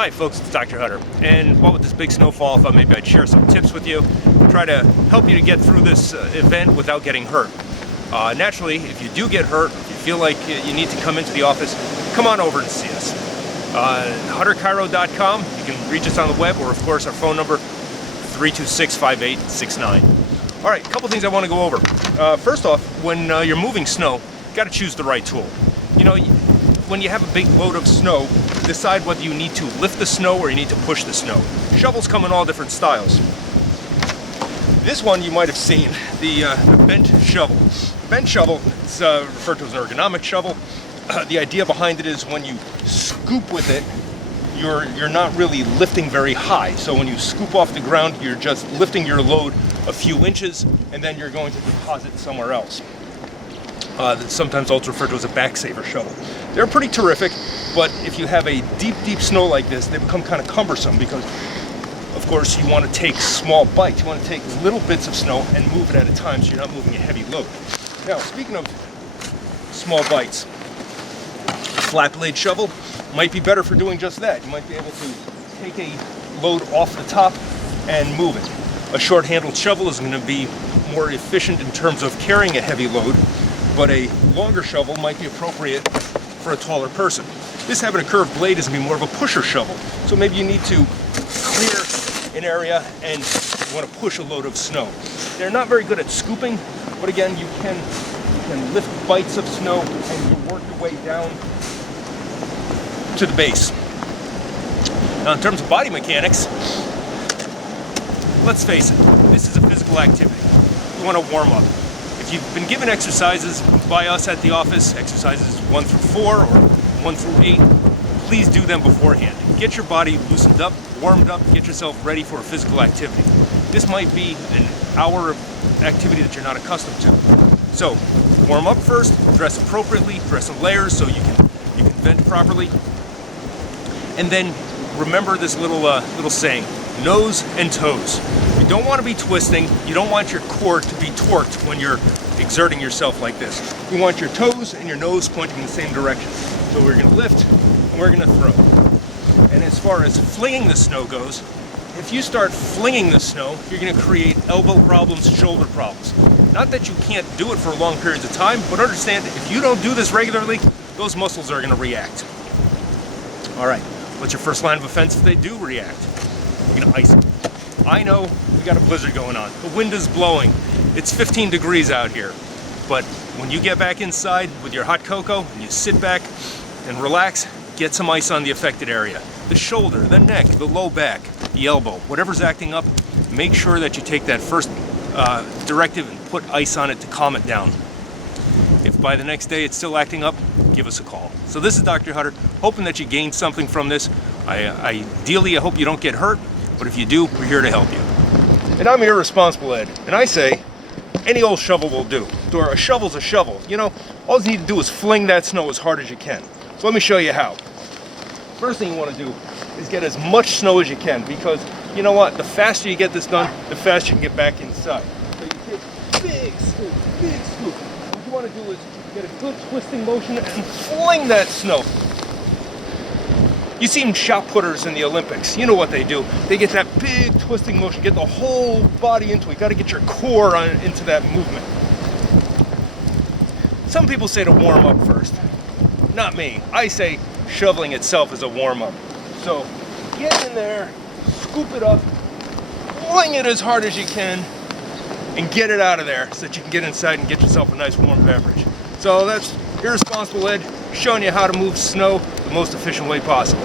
Hi folks, it's Dr. Hutter, and what with this big snowfall, I thought maybe I'd share some tips with you, try to help you to get through this event without getting hurt. Naturally, if you do get hurt, if you feel like you need to come into the office, come on over and see us. HutterChiro.com, you can reach us on the web, or of course our phone number, 326-5869. All right, a couple things I want to go over. First off, when you're moving snow, you got to choose the right tool. You know, when you have a big load of snow, decide whether you need to lift the snow or you need to push the snow. Shovels come in all different styles. This one you might have seen, the bent shovel. Bent shovel is referred to as an ergonomic shovel. The idea behind it is when you scoop with it, you're not really lifting very high. So when you scoop off the ground, you're just lifting your load a few inches, and then you're going to deposit somewhere else. That's sometimes also referred to as a back saver shovel. They're pretty terrific, but if you have a deep snow like this, they become kind of cumbersome because, of course, you want to take small bites. You want to take little bits of snow and move it at a time so you're not moving a heavy load. Now, speaking of small bites, flat blade shovel might be better for doing just that. You might be able to take a load off the top and move it. A short-handled shovel is going to be more efficient in terms of carrying a heavy load, but a longer shovel might be appropriate for a taller person. This having a curved blade is going to be more of a pusher shovel. So maybe you need to clear an area and you want to push a load of snow. They're not very good at scooping, but again, you can lift bites of snow and you work your way down to the base. Now, in terms of body mechanics, let's face it, this is a physical activity. You want to warm up. If you've been given exercises by us at the office, exercises 1 through 4 or 1 through 8, please do them beforehand. Get your body loosened up, warmed up, get yourself ready for a physical activity. This might be an hour of activity that you're not accustomed to. So, warm up first, dress appropriately, dress in layers so you can vent properly. And then remember this little saying, nose and toes. You don't want to be twisting. You don't want your core to be torqued when you're exerting yourself like this. You want your toes and your nose pointing in the same direction. So we're going to lift and we're going to throw. And as far as flinging the snow goes, if you start flinging the snow, you're going to create elbow problems, shoulder problems. Not that you can't do it for long periods of time, but understand that if you don't do this regularly, those muscles are going to react. All right, what's your first line of defense if they do react? You're going to ice them. I know we got a blizzard going on. The wind is blowing. It's 15 degrees out here. But when you get back inside with your hot cocoa and you sit back and relax, get some ice on the affected area. The shoulder, the neck, the low back, the elbow, whatever's acting up, make sure that you take that first directive and put ice on it to calm it down. If by the next day it's still acting up, give us a call. So this is Dr. Hutter, hoping that you gained something from this. Ideally, I hope you don't get hurt, but if you do, we're here to help you. And I'm Irresponsible Ed, and I say, any old shovel will do. Or a shovel's a shovel. You know, all you need to do is fling that snow as hard as you can. So let me show you how. First thing you want to do is get as much snow as you can, because you know what? The faster you get this done, the faster you can get back inside. So you take big scoop, big scoop. What you want to do is get a good twisting motion and fling that snow. You see shot putters in the Olympics. You know what they do. They get that big twisting motion, get the whole body into it. You got to get your core into that movement. Some people say to warm up first. Not me. I say shoveling itself is a warm up. So get in there, scoop it up, fling it as hard as you can, and get it out of there so that you can get inside and get yourself a nice warm beverage. So that's Irresponsible Ed, showing you how to move snow the most efficient way possible.